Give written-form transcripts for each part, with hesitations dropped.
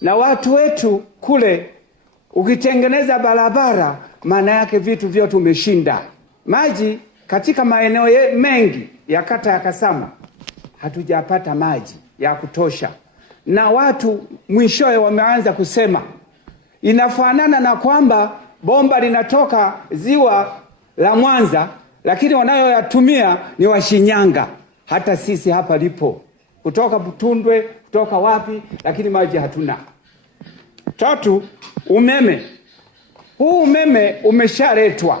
na watu wetu kule, ukitengeneza barabara, maana yake vitu vyote umeshinda. Maji katika maeneo mengi ya kata ya Kasama hatujapata maji ya kutosha, na watu mwishowe wameanza kusema inafanana na kwamba bomba linatoka ziwa la Mwanza, lakini wanayoyatumia ni wa Shinyanga. Hata sisi hapa lipo kutoka Butundwe, kutoka wapi, lakini maji hatuna. Tatu, umeme. Huu umeme umeshaletwa,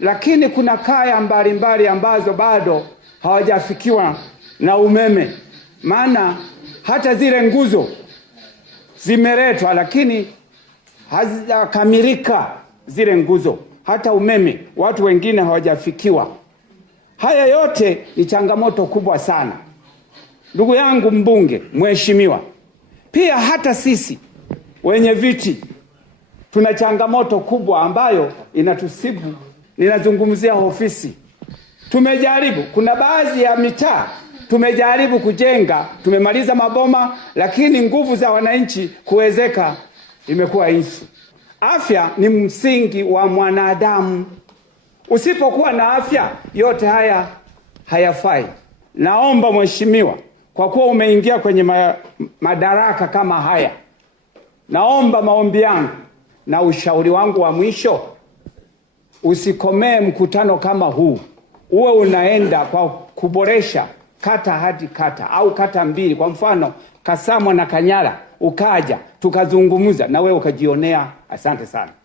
lakini kuna kaya mbalimbali ambazo bado hawajafikiwa na umeme. Maana hata zile nguzo zimeletwa, lakini hazijakamilika zile nguzo. Hata umeme watu wengine hawajafikiwa. Haya yote ni changamoto kubwa sana. Ndugu yangu mbunge, mheshimiwa, pia hata sisi wenye viti tuna changamoto kubwa ambayo inatusibu. Ninazungumzia ofisi. Tumejaribu, kuna baadhi ya mitaa tumejaribu kujenga, tumemaliza maboma, lakini nguvu za wananchi kuwezeka imekuwa hizi. Afya ni msingi wa mwanadamu. Usipokuwa na afya, yote haya hayafai. Naomba mheshimiwa, kwa kuwa umeingia kwenye madaraka kama haya, naomba maombi yangu na ushauri wangu wa mwisho, usikomee mkutano kama huu. Uwe unaenda kwa kuboresha kata hadi kata au kata mbili. Kwa mfano Kasamwa na Kanyara, ukaja tukazungumza na wewe ukajionea. Asante sana.